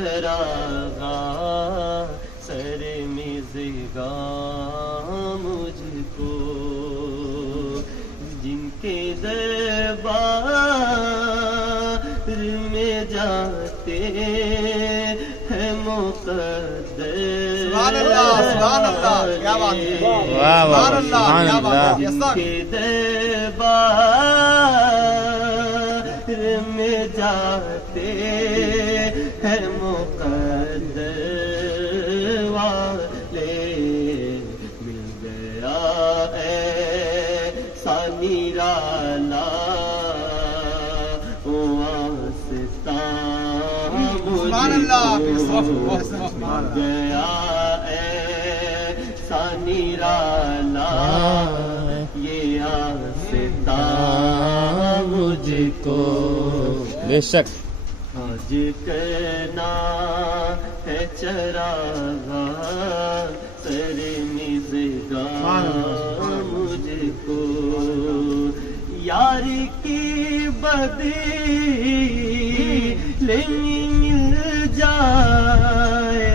چراغا سر مزگاں مجھ کو، جن کے دربار میں جاتے ہیں مقدر، سبحان اللہ سبحان اللہ، کیا بات ہے، واہ واہ سبحان اللہ، کیا بات ہے، جن کے دربار میں جاتے ہیں مقدر والے، مل گیا ایسا نرالا واسطہ سبحان اللہ، مل گیا ایسا نرالا یہ آستا مجھ کو، بے شک آج کرنا ہے چراغا سر مزگاں مجھ کو، یار کی بدلے مل جائے،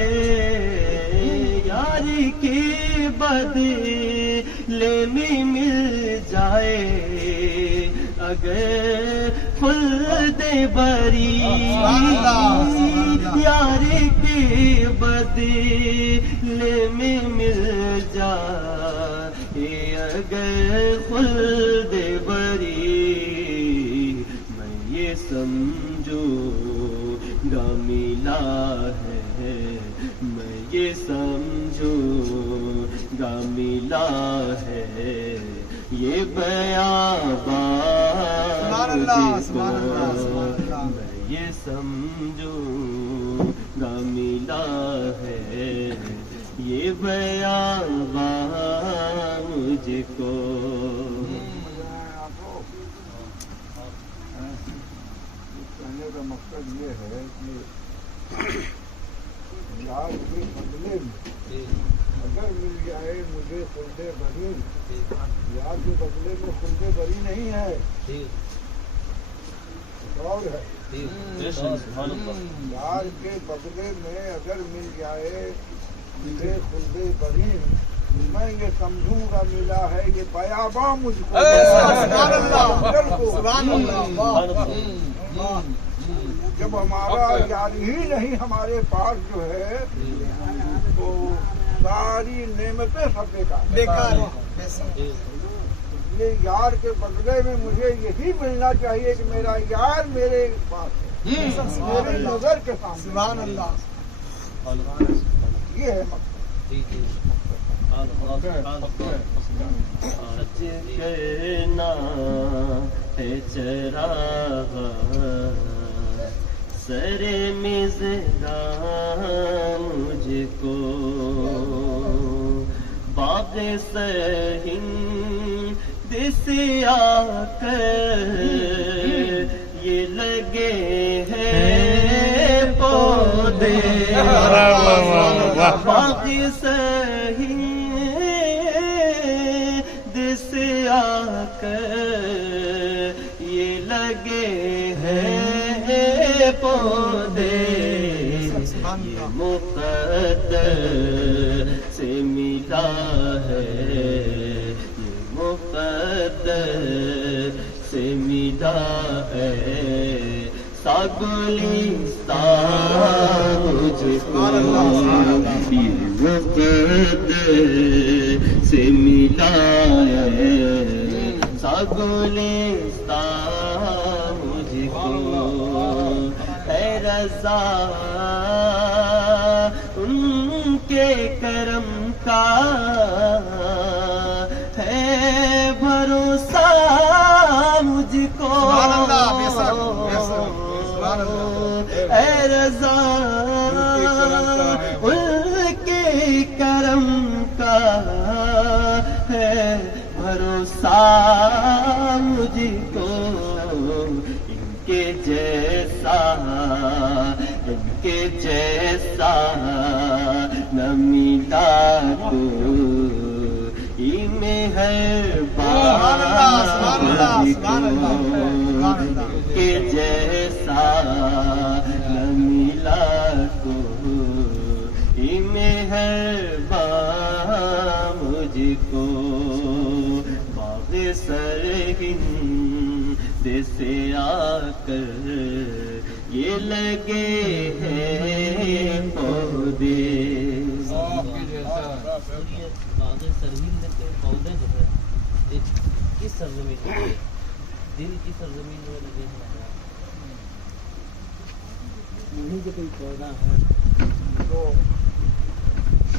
یار کی بدلے میں مل جائے، اگر خلد بری یار کے بدلے میں مل جائے، اگر خلد بری میں یہ سمجھوں گا ملا ہے، میں یہ سمجھوں گا ملا ہے، یہ بیابان میں یہ سمجھوں گا ملا ہے، یہ بیابان مجھ کو، کہنے کا مقصد یہ ہے کہ یار کے بدلے میں اگر مل جائے مجھے خلد بری، یار کے بدلے میں خلد بری نہیں ہے، اور ہے یار کے بدلے میں اگر مل جائے مجھے خلد بری، میں یہ سمجھوں گا ملا ہے یہ بیاباں مجھ کو، سبحان اللہ سبحان اللہ، جب ہمارا یار ہی نہیں ہمارے پاس جو ہے تو ساری نعمتیں سب بیکار ہے، یہ یار کے بدلے میں مجھے یہی ملنا چاہیے کہ میرا یار میرے پاس ہے، میری نظر کے سامنے، سبحان اللہ، یہ ہے مقصد۔ آج کرنا ہے چراغا سر مزگاں مجھ کو، باغ سہند سے آ کر یہ لگے ہیں پودے، باغ سہند سے آ کر یہ لگے ہیں پودے، یہ مقدر سے ملا ہے، یہ مقدر سے ملا ہے، ساگلستان مجھ کو، یہ مقدر سے ملا ہے، ساگلستان مجھ کو، ہے رضا ان کے کرم کا، ہے بھروسہ مجھ کو، اے رضا ان کے کرم کا ہے بھروسہ مجھ کو، ان کے جیسا نہ ملا کوئی مہربان کے جیسا نہ ملا ہر بار مجھ کو باغ سرہند سے آ کر یہ لگے ہیں پودے. باغ سرہند کے پودے جو ہے کس سرزمین میں دل کی سرزمین میں لگے ہیں انہیں کے کوئی پودا ہے تو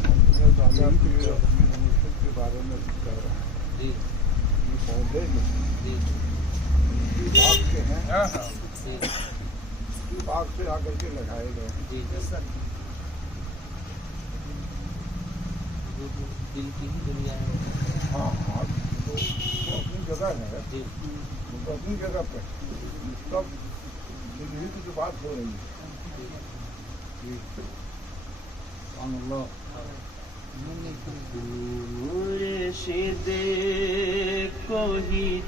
اپنے دادا کی اپنے منصب کے بارے میں کہہ رہا ہے. جی یہ پودے جو جی باغ کے ہیں جی باغ سے آ کر کے لگائے گئے. جی وہ دل کی ہی دنیا ہے. ہاں ہاں تو وہ اپنی جگہ ہے, جی وہ تو اپنی جگہ پہ سب دلی کی جو بات ہو رہی ہے. سبحان اللہ. مرشد کو ہی جو